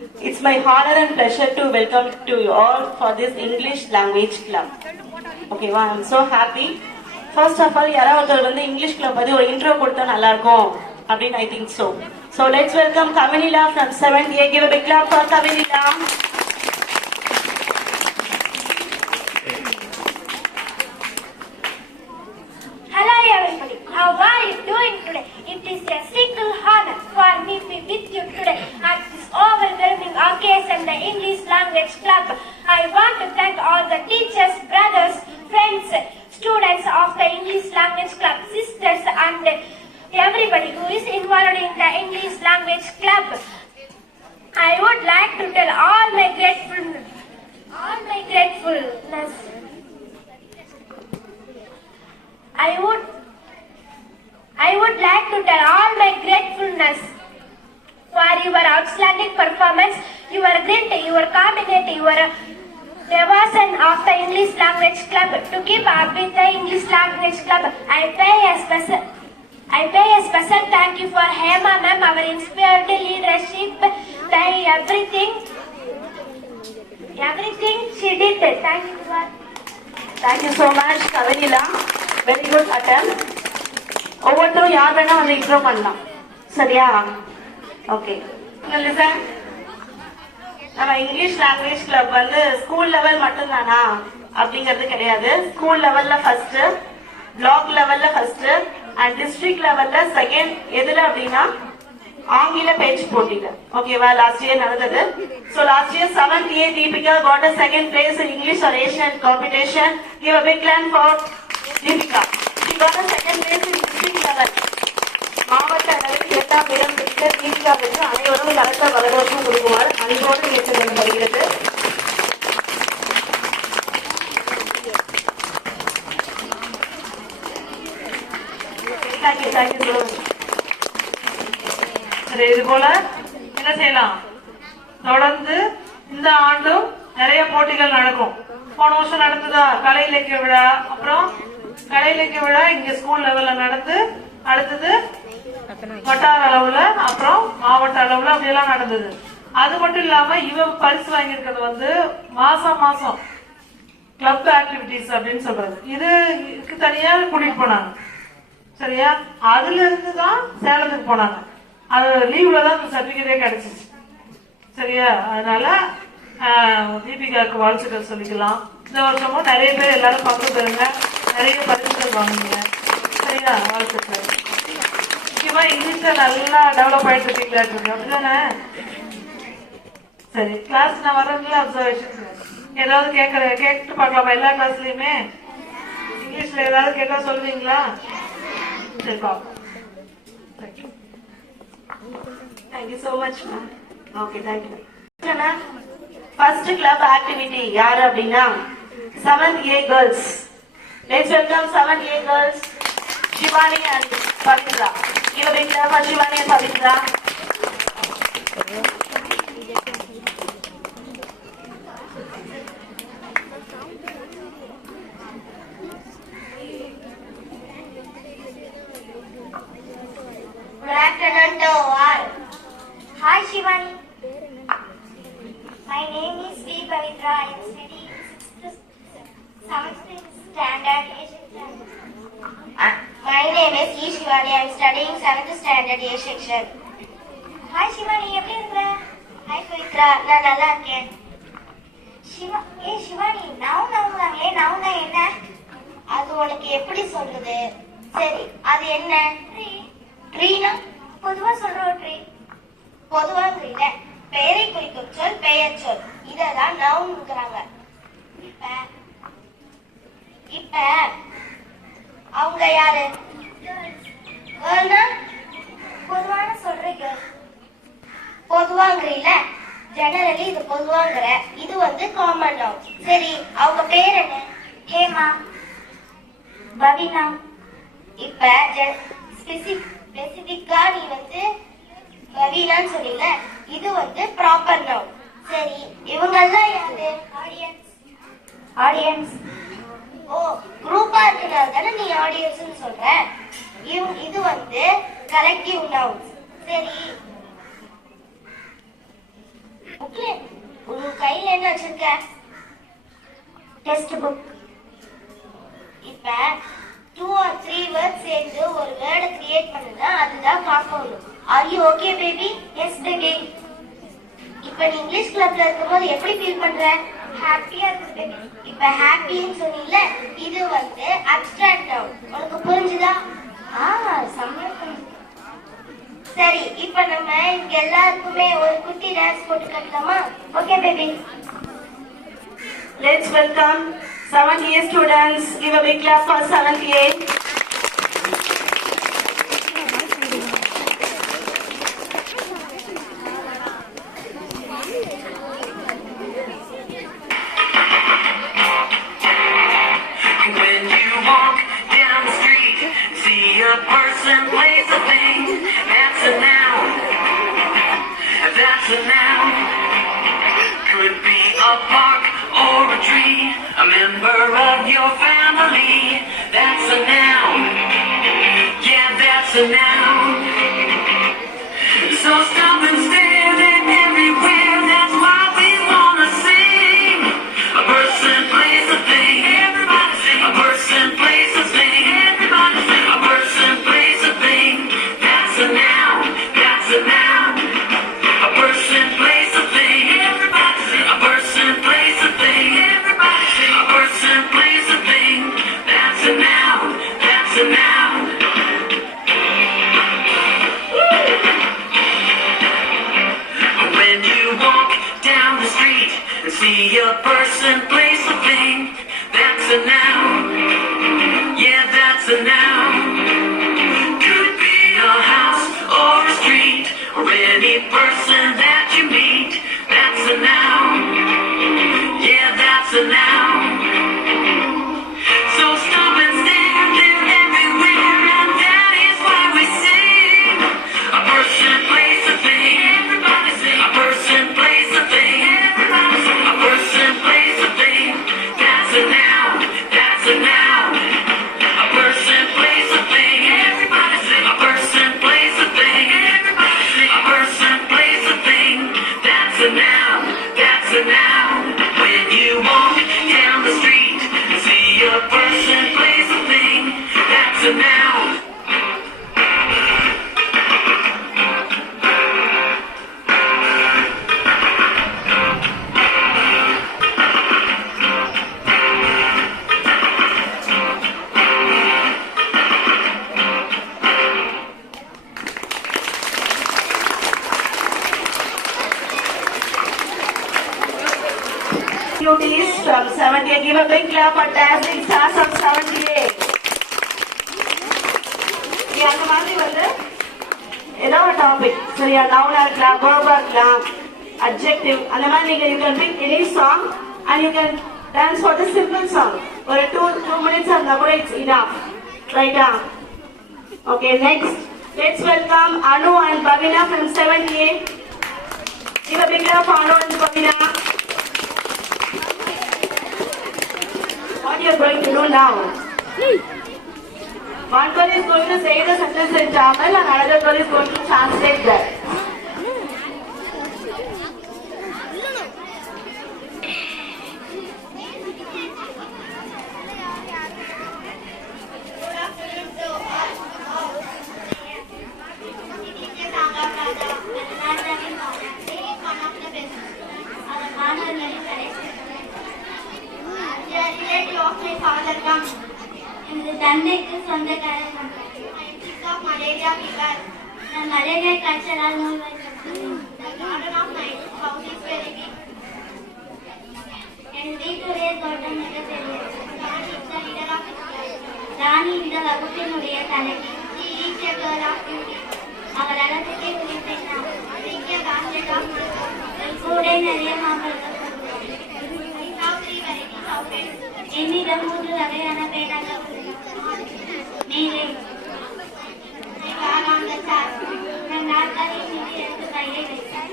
It's my honor and pleasure to welcome to you all for this English language club. Okay, wow, I'm so happy. First of all, யாராவது English club பத்தி ஒரு intro கொடுத்தா நல்லா இருக்கும் அப்படின்னு I think so. So let's welcome Kavinila from 7th A. Give a big clap for Kavinila. Hello everybody, how are you doing today? It is a single honor for me to be with you today at this overwhelming occasion, the English Language Club. I want to thank all the teachers, brothers, friends, students of the English Language Club, sisters and everybody who is involved in the English Language Club. I would like to tell all my gratefulness. I would like to tell all my gratefulness for your outstanding performance, your grit, your commitment, your devotion of the English Language Club. To keep up with the English Language Club, I pay a special thank you for Hema ma'am, our inspired leadership, by everything she did. Thank you for. Thank you so much, Kavinila. Very good attempt. ஒவ்வொருத்தரும் யார் வேணா வந்து intro பண்ணலாம், சரியா? Okay, listen. நம்ம English language club வந்து school level மட்டும்தானா அப்படிங்கிறது கிடையாது. ஸ்கூல் லெவல்ல ஃபர்ஸ்ட், பிளாக் லெவல்ல ஃபர்ஸ்ட் அண்ட் டிஸ்ட்ரிக்ட் லெவல்ல செகண்ட். எதுல அப்படின்னா ஆங்கில பேச்சு போட்டியில. ஓகேவா? லாஸ்ட் இயர் நடந்தது. So last year 7th A Deepika got a second place in English Oration competition. Give a big hand for Deepika. She got a second place in district level. மாவட்ட அளவில் 8ஆம் இடம் பெற்ற தீபிகாவிற்கு அனைவரும் கலக்க வரவேற்பு கொடுக்குமாறு அன்போடு கேட்டுக்கொள்ளப்படுகிறது. இது போல என்ன செய்யலாம், தொடர்ந்து இந்த ஆண்டும் நிறைய போட்டிகள் நடக்கும். போன வருஷம் நடந்ததா கலை இலக்கிய விழா, அப்புறம் கலை இலக்கிய விழா இங்க ஸ்கூல் லெவல்ல நடந்து, அடுத்தது வட்டார அளவுல, அப்புறம் மாவட்ட அளவுல அப்படி எல்லாம் நடந்தது. அது மட்டும் இல்லாம இவ பரிசு வாங்கியிருக்கிறது வந்து மாசம் மாசம் கிளப் ஆக்டிவிட்டிஸ் அப்படின்னு சொல்றது, இதுக்கு தனியா கூட்டிட்டு போனாங்க, சரியா? அதுல இருந்துதான் சேலத்துக்கு போனாங்க. அது லீவ்ல தான் அந்த சர்டிபிகேட்டே கிடைச்சிச்சு, சரியா? அதனால தீபிகாவுக்கு வாழ்த்துக்கள் சொல்லிக்கலாம். இந்த வருஷமும் நிறைய பேர் எல்லாரும் பங்கு பெறுங்க, நிறைய பரிசுகள் வாங்குங்க, சரியா? வாழ்த்துக்கள். முக்கியமா இங்கிலீஷ்ல நல்லா டெவலப் ஆயிட்டு இருக்கீங்களா இருக்கு, அப்படிதானே? சரி, கிளாஸ் நான் வர்றதுல அப்சர்வேஷன் ஏதாவது கேட்டு பார்க்கலாமா? எல்லா கிளாஸ்லயுமே இங்கிலீஷ்ல ஏதாவது கேட்டா சொல்லுவீங்களா? சரி, பாப்போம். Thank you so much, ma'am. Okay, thank you. First club activity யாரு அப்படின்னா 7th A girls. Let's welcome 7th A girls, Shivani and Pavitra. Give a big clap for Shivani and Pavitra. Good afternoon to all. Hi Shivani. My name is V. Pavitra. I am studying 7th standard A section. My name is E. Shivani. I am studying 7th standard A section. Hi Shivani, எப்படி இருக்க? Hi Pavitra, நான் நல்லா இருக்கேன். Shivani, நவுனாங்களே, நவுனா என்ன? அது உனக்கு எப்படி சொல்றது? சரி, அது என்ன? ட்ரீனா பொதுவா சொல்ற ட்ரீ. பொதுவாங்கறீங்க பெயரை குறிக்கும் சொல், பெயர் சொல், இததான் நவுன்ங்கறாங்க. இப்ப அவங்க யாரு? கேர்ள்னா பொதுவான சொல்ற கேர்ள். பொதுவாங்கறீல ஜெனரலி இது பொதுவாங்கற, இது வந்து காமன் நவுன். சரி, அவங்க பேர் என்ன? ஹேமா, பவினா. இப்ப ஸ்பெசிபிக்கா நீ வந்து பவினான்னு சொல்லல, இது வந்து ப்ராப்பர் நவுன். சரி, இவங்க எல்லாம் யாரு? ஆடியன்ஸ். ஓ, குரூப்பா இருக்கனால தானே நீ ஆடியன்ஸ்னு சொல்ற. இது வந்து கலெக்டிவ் நவுன்ஸ். சரி, வச்சிருக்க? Text book. இப்ப 2 or 3 வேர்ட்ஸ் சேர்ந்து ஒரு வேர்டை கிரியேட் பண்ணுனா அதுதான் compound. Are you okay baby? Yes baby. இப்ப நீ இங்கிலீஷ் கிளப்ல இருக்கும்போது எப்படி ஃபீல் பண்ற? ஹாப்பியா இருக்கு baby. இப்ப ஹாப்பின்னு சொன்னீல, இது வந்து அப்ஸ்ட்ராக்ட் நவுன். உனக்கு புரிஞ்சுதா? சம்மர். சரி, இப்ப நம்ம இங்க எல்லாருக்குமே ஒரு குட்டி டான்ஸ் போட்டு காட்டலாமா? Okay baby. Let's welcome 7th A students. Give a big clap for 7th A. When you walk down the street, see a person, place, a thing, that's a noun. That's a noun. Could be a park or a tree, a member of your family, that's a noun. Yeah, that's a noun. So stop and stare at everywhere, that's why we wanna sing. A person, place, a thing, everybody sing. A person, place, a thing, everybody sing. A person, place, a thing, that's a noun, that's a noun. A person, place, a thing, everybody sing. A person, place, a thing, everybody sing. A person, place, a thing, that's a noun, that's a noun. When you walk down the street and see a person, place, a thing, that's a noun. Yeah, that's a noun. Could be a house or a street or any person that you meet, that's a noun. Yeah, that's a noun. So stop and stare, they're everywhere, and that is why we sing. A person, place, a thing, everybody sing. A person, place, a thing, everybody sing. A person, place, a thing, that's a noun, that's a noun. A person, place, a thing, everybody sing. A person, place, a thing, everybody sing. A person, place, a thing, that's a noun, that's a noun. When you walk down the street, see a person, place, a thing, that's a noun. Cuties from 7th A. Give a big clap for dancing stars of 7th A. அந்த மாதிரி வந்து ஏதோ ஒரு topic சரியா, நவுனா இருக்கலாம், வேர்பா இருக்கலாம், adjective, அந்த மாதிரி நீங்க you can pick any song and you can dance for the simple song. ஒரு 2 minutes இருந்தா கூட it's enough. Right? Okay, next. Let's welcome Anu and Bhavina from 7th A. Give a big clap for Anu and Bhavina. What you are going to do now? One girl is going to say the sentence in Tamil and another girl is going to translate that. எனது தந்தைக்கு சொந்தக்காரர் malaria fever. நான் malaria காய்ச்சலால் நோய்வாய்ப்பட்டேன். எனது வீட்டுடைய தோட்டம் மிக பெரியது. ராணி இந்த வகுப்பினுடைய தலைவி. அவள் அழகுக்கே குறிப்பிட்டார். கூட நிறைய மாம்பழங்கள். என்னிடம் 3 வகையான பேனாக்கள் மேலே நான் நாற்காலியின் மீது எடுத்து கையை வைத்தேன்.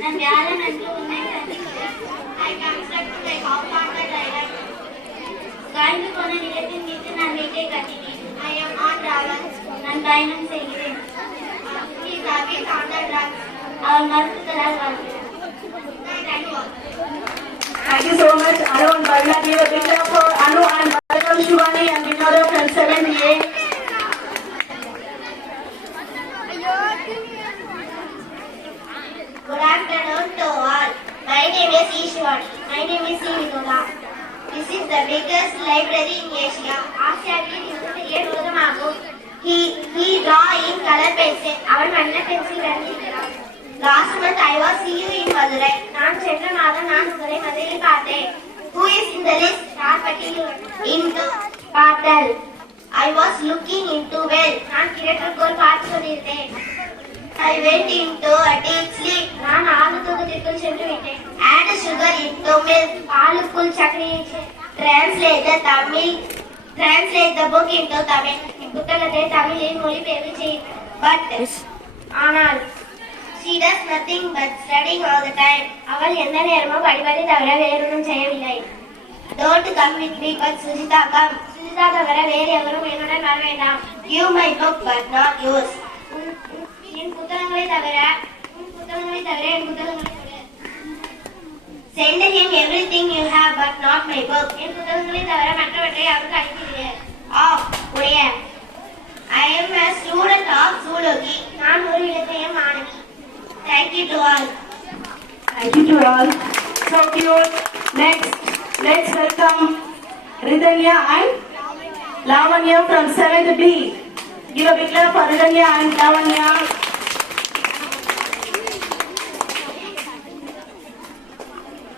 நான் வியாழன் அன்று உன்னை சந்திக்கிறேன். காய்ந்து போன நிலத்தின் மீது நான் வீட்டை கட்டினேன். நான் பயணம் செய்கிறேன். அவள் மருத்துவரால் வாழ்கிறேன். Thank you so much, Anu and Bhavya. Give a big clap for Anu and welcome Shivani and Vinod from 7th A. Good afternoon to all. My name is Ishwani. My name is Vinoda. This is the biggest library in Asia. ஆசியாவில் இது பெரிய நூலகமாகும். He draw in color pencil. அவன் வண்ண pencil வரைகிறான். Last month I was see you in Madurai. நான் சென்ற மாதம் நான் உங்களை மதுரையில் பார்த்தேன். Who is in the list? யார் பட்டியலில்? Into பார்த்தல். I was looking into well. நான் கிழக்குள் பார்த்து கொண்டிருந்தேன். I went into a deep sleep. நான் ஆழ்ந்த தூக்கத்திற்குள் சென்று விட்டேன். Add sugar into milk. பாலுக்குள் சர்க்கரையை Translate the book into Tamil. புத்தகத்தை தமிழில் மொழிபெயர்ப்பு செய். But ஆனால் she does nothing but studying all the time. அவள் எந்த நேரமும் படிப்பதை தவிர வேறொன்றும் செய்யவில்லை. Don't come with me, but Sujita come. Sujitha தவிர வேறு எவரும் என்னுடன் வர வேண்டாம். Give my book but not yours. என் புத்தகங்களை தவிர என் புத்தகங்களை கொடு. Send him everything you have but not my book. என் புத்தகங்களை தவிர மற்றவற்றை அவருக்கு அனுப்பிவிடு. உடைய I am a student of zoology. நான் ஒரு இலக்கிய மாணவி. Thank you to all. Thank you to all. So cute. Next, let's welcome Ridhanya and Lavanya from 7th B. Give a big clap for Ridhanya and Lavanya.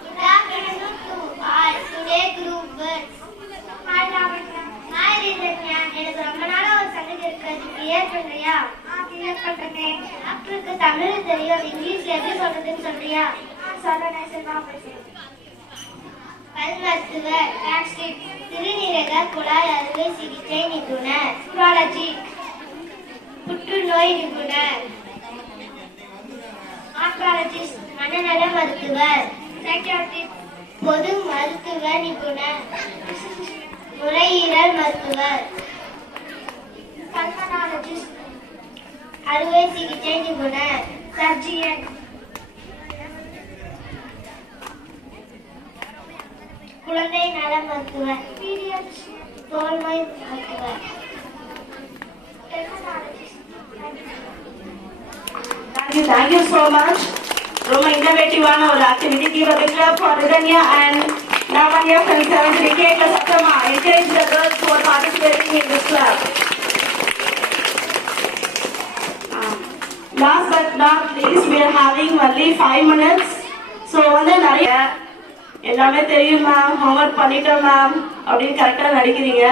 Good afternoon to all. Today group words. Hi Lavanya. Hi Ridhanya. எனக்கு ரொம்ப நாளா ஒரு சந்தேகம் இருக்கு. அது clear பண்றியா? Clear பண்றேன். டாக்டருக்கு தமிழ் தெரியும். இங்கிலீஷ்ல எப்படி சொல்றதுன்னு சொல்றியா? சொல்றேன் செல்வா பேசுறேன். பல் மருத்துவர் டாக்ஸ்டிக் சிறுநீரக குழாய் அறுவை சிகிச்சை நிபுணர் நியூராலஜி புற்றுநோய் நிபுணர் ஆன்காலஜிஸ்ட் மனநல மருத்துவர் சைக்கியாட்ரிஸ்ட் பொது மருத்துவ நிபுணர் நுரையீரல் மருத்துவர் பல்மனாலஜிஸ்ட் அறுவை சிகிச்சை நிபுணர் சர்ஜியன் குழந்தை நல மருத்துவர் தோல்மை மருத்துவர் Thank you so much. ரொம்ப இன்னோவேட்டிவான ஒரு activity. Give a big clap for Ridhanya and Lavanya from 7th B. கேட்கல சத்தமா. Encourage the girls who are participating in this club. Last but not least, we are having only 5 minutes. So நிறைய எல்லாமே தெரியும் ma'am, homework பண்ணிட்டோம் ma'am அப்படின்னு கரெக்டாக நடிக்கிறீங்க.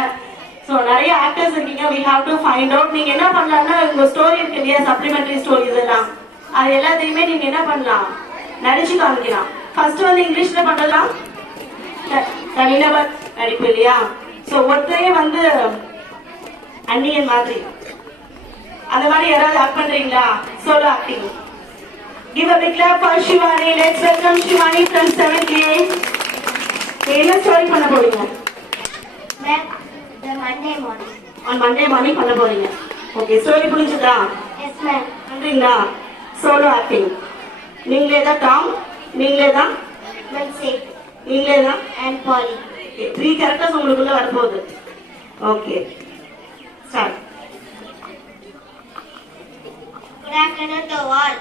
So நிறைய actors இருக்கீங்க. we have to find out. நீங்க என்ன பண்ணலாம்னா உங்க ஸ்டோரி இருக்கு இல்லையா, சப்ளிமெண்டரி ஸ்டோரி இதெல்லாம், அது எல்லாத்தையுமே நீங்க என்ன பண்ணலாம், நடிச்சு காமிக்கலாம். ஃபர்ஸ்ட் இங்கிலீஷ்ல பண்ணலாம், தனிநபர் நடிப்பு இல்லையா. ஸோ ஒருத்தரே அந்நியன் மாதிரி அந்த மாதிரி யாராவது ஆக்ட் பண்றீங்களா? Solo acting. Give a big clap for Shivani. Let's welcome Shivani from 7th A. என்ன ஸ்டோரி பண்ண போறீங்க? The Monday morning. On Monday morning பண்ண போறீங்க. ஓகே, ஸ்டோரி புரிஞ்சுதா? Yes ma'am. பண்றீங்களா? Solo acting. நீங்களே தான் டாம், நீங்களே தான் Wednesday நீங்களே தான் and Polly. 3 கேரக்டர்ஸ் உங்களுக்குள்ள வரப்போகுது. Okay, start. Good afternoon to all.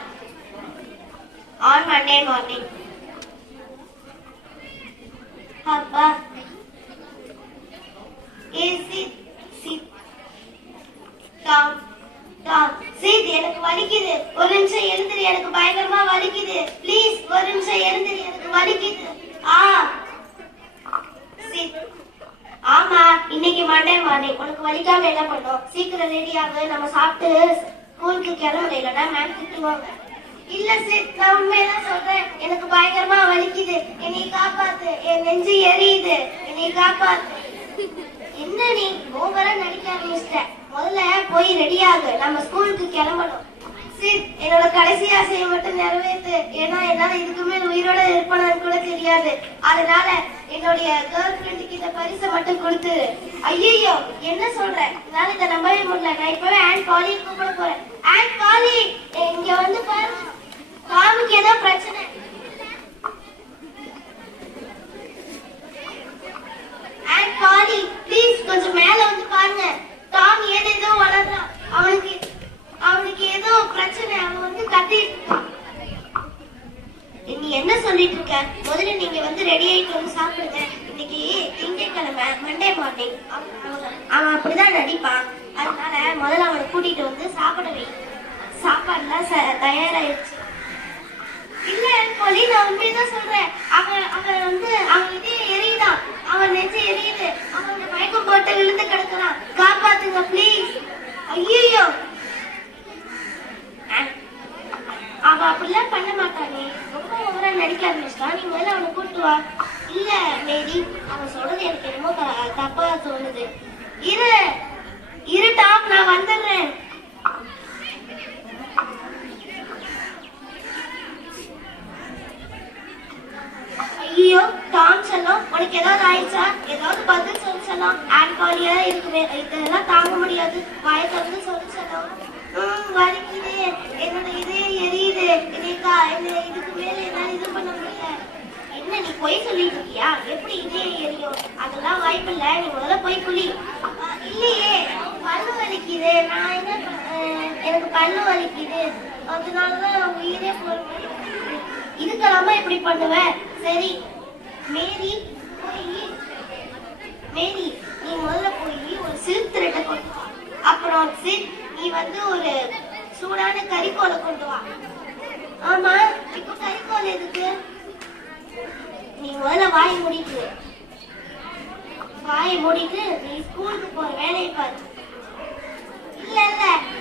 On Monday morning. Papa. Sit. Tom. Sit. எனக்கு வலிக்குது. ஒரு நிமிஷம் எழுந்திரு. எனக்கு பயங்கரமா வலிக்குது. ப்ளீஸ் ஒரு நிமிஷம் எழுந்திரு. எனக்கு வலிக்குது. Sit. ஆமா, இன்னைக்கு மண்டே மார்னிங். உனக்கு வலிக்காம என்ன பண்ணோம்? சீக்கிரம் ரெடி ஆகு. நம்ம சாப்பிட்டு ஸ்கூலுக்கு கிளம்புறேன். இல்லைன்னா மேம் திட்டுவாங்க. இல்ல சித், நான் உண்மையதான் சொல்றேன். எனக்கு பயங்கரமா வலிக்குது. என்னை காப்பாத்து. என் நெஞ்சு எரியுது. என்னை காப்பாத்து. என்ன நீ ஓவரா நடிக்க ஆரம்பிச்சிட்ட? முதல்ல போய் ரெடி ஆகு. நம்ம ஸ்கூலுக்கு கிளம்பணும். சித், என்னோட கடைசி ஆசையை மட்டும் நிறைவேற்று. ஏன்னா என்னால இதுக்கு மேல் உயிரோட இருப்பேன்னு கூட தெரியாது. அதனால என்னுடைய கேர்ள் ஃப்ரெண்டுக்கு இந்த பரிசை மட்டும் கொடுத்துரு. ஐயோ, என்ன சொல்ற? என்னால இதை நம்பவே முடியல. நான் இப்பவே ஆண்ட் பாலியை கூப்பிட போறேன். ஆண்ட் பாலி, இங்க பாரு. காமிக்கு ஏதோ பிரச்சனை. மூடிட்டு இருக்க? முதல்ல நீங்க வந்து ரெடி ஆயிட்டு வந்து சாப்பிடுங்க. இன்னைக்கு திங்கட்கிழமை, மண்டே மார்னிங். அவன் அப்படிதான் நடிப்பான். அதனால முதல்ல அவனை கூட்டிட்டு வந்து சாப்பிட வை. சாப்பாடுலாம் தயாராயிடுச்சு. இல்ல போலி, நான் உண்மையதான் சொல்றேன். அவன் வந்து அவன் இதே எரியுதான். அவன் நெஞ்சு எரியுது. அவன் மயக்கம் போட்டு விழுந்து கிடக்குறான். காப்பாத்துங்க ப்ளீஸ். ஐயோ, அவன் அப்படிலாம் பண்ண மாட்டானே. ரொம்ப ஓவரா நடிக்க ஆரம்பிச்சிட்டான். நீ முதல்ல அவனை கூட்டு வா. இல்ல மேரி, அவன் சொல்றது எனக்கு என்னமோ தப்பா தோணுது. இரு டாம், நான் வந்துடுறேன். ஐயோ டாம் செல்லம், உனக்கு ஏதாவது ஆயிடுச்சா? ஏதாவது பதில் சொல்லு செல்லம். ஆல்காலியா இருக்குமே, இதெல்லாம் தாங்க முடியாது. வாயை திறந்து சொல்லு செல்லம். வலிக்குது, என்னோட இதே எரியுது. இதுக்கு மேல என்னால இது பண்ண முடியல. என்ன நீ பொய் சொல்லிட்டு இருக்கியா? எப்படி இதே எரியும்? அதெல்லாம் வாய்ப்பு இல்ல. நீ முதல்ல போய் குளி. இல்லையே, பல்லு வலிக்குது. நான் என்ன எனக்கு பல்லு வலிக்குது, அதனாலதான் உயிரே போய். இதுக்கெல்லாமா இப்படி பண்ணுவேன்? சரி மேரி, மேரி நீ முதல்ல போய் ஒரு சில்க் த்ரெட்டை கொண்டு வா. அப்புறம் நீ வந்து ஒரு சூடான கறிக்கோலை கொண்டு வா. ஆமா, இப்போ கறிக்கோல் எதுக்கு? நீ முதல்ல வாயை மூடிட்டு நீ ஸ்கூலுக்கு போற வேலையை பாரு. இல்ல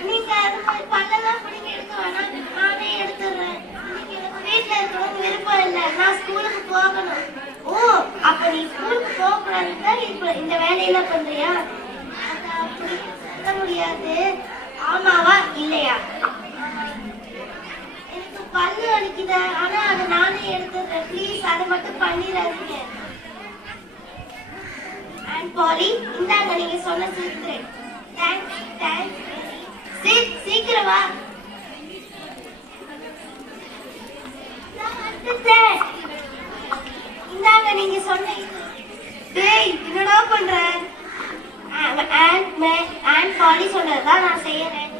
நீங்க அது மாதிரி பல்லதான் பிடிங்க எடுக்க வேணாம், நானே எடுத்துடுறேன். இன்னைக்கு எனக்கு வீட்டுல இருக்கணும் விருப்பம் இல்லை. நான் ஸ்கூலுக்கு போகணும். ஓ, அப்ப நீ ஸ்கூலுக்கு போக கூடாதுதான் இந்த வேலையெல்லாம் பண்றியா? அப்படி சொல்ல முடியாது. ஆமாவா இல்லையா? எனக்கு பல்லு வலிக்குது, ஆனா அதை நானே எடுத்துடுறேன். ப்ளீஸ் அதை மட்டும் பண்ணிடாதீங்க. அண்ட் பாலி, இந்தாங்க நீங்க சொன்ன சிரிக்கிறேன். தேங்க்ஸ். சீக்கிரம் வா. இந்தாங்க நீங்க சொன்ன. டேய், என்னடா பண்ற? அண்ட் பாலி சொன்னதுதான் நான் செய்யறேன்.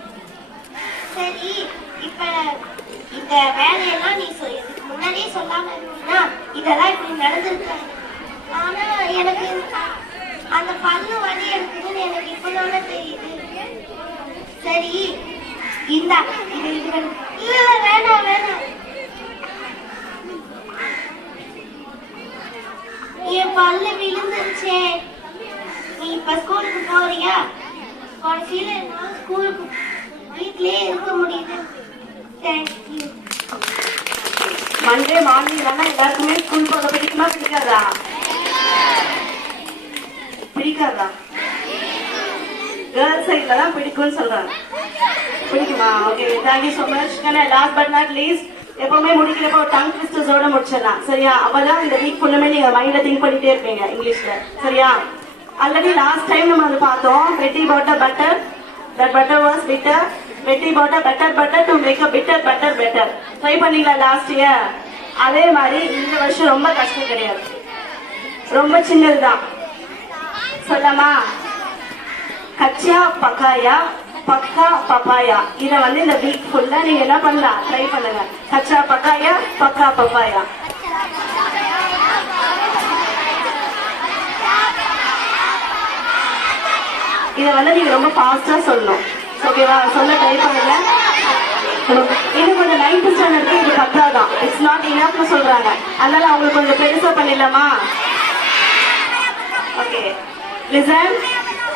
சரி, இப்ப இந்த வேலையெல்லாம் நீ இதுக்கு முன்னாடியே சொல்லாம இருந்தீங்கன்னா இதெல்லாம் இப்படி நடந்திருக்காது. ஆனா எனக்கு அந்த பல்லு வலி எடுக்குதுன்னு எனக்கு இப்பதானே தெரியுது. சரி, இந்தா இது இல்ல வேணாம். என் பல்லு விழுந்துருச்சே. நீ இப்ப ஸ்கூலுக்கு போறியா? கடைசியில என்னால ஸ்கூலுக்கு வீட்லயே இருக்க முடியுது. தேங்க்யூ. மண்டே மார்னிங் தானே எல்லாருக்குமே ஸ்கூல் போக பிடிக்குமா பிடிக்காதா? கேர்ள்ஸ் சைட்ல தான் பிடிக்கும்னு சொல்றாங்க. பிடிக்குமா? Okay, thank you so much. Last but not least, எப்பவுமே முடிக்கிறப்ப ஒரு டங் ட்விஸ்டர்ஸோட முடிச்சிடலாம். சரியா? அப்பதான் இந்த வீக் ஃபுல்லுமே நீங்க மைண்ட்ல திங்க் பண்ணிட்டே இருப்பீங்க இங்கிலீஷ்ல. சரியா? ஆல்ரெடி லாஸ்ட் டைம் நம்ம வந்து பார்த்தோம். Betty bought a butter, that butter was bitter. Betty bought a butter to make a bitter butter better. Try பண்ணீங்களா லாஸ்ட் இயர்? அதே மாதிரி இந்த வருஷம் ரொம்ப கஷ்டம் கிடையாது, ரொம்ப சின்னதுதான். சொல்லமா? கச்சா பக்காயா, பக்கா பப்பாயா. இத வந்து இந்த வீக் ஃபுல்லா நீங்க என்ன பண்ணலாம்? ட்ரை பண்ணுங்க. கச்சா பக்காயா, பக்கா பப்பாயா. இத வந்து நீங்க ரொம்ப ஃபாஸ்டா சொல்லணும். ஓகேவா? சொல்ல ட்ரை பண்ணுங்க. இது கொஞ்சம் 9th ஸ்டாண்டர்ட்க்கு இது பத்தாதான். இட்ஸ் நாட் இனஃப்னு சொல்றாங்க. அதனால அவங்களுக்கு கொஞ்சம் பெருசா பண்ணிடலாமா? Okay, listen,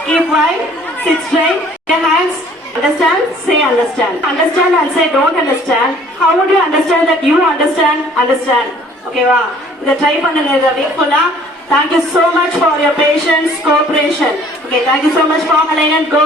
keep quiet, sit straight, your hands. Understand? Say understand. Understand and say don't understand. How would you understand that you understand? Understand. ஓகேவா? இத ட்ரை பண்ணுங்க இந்த வீக் ஃபுல்லா. Thank you so much for your patience, cooperation. Okay, thank you so much. Form a line and go.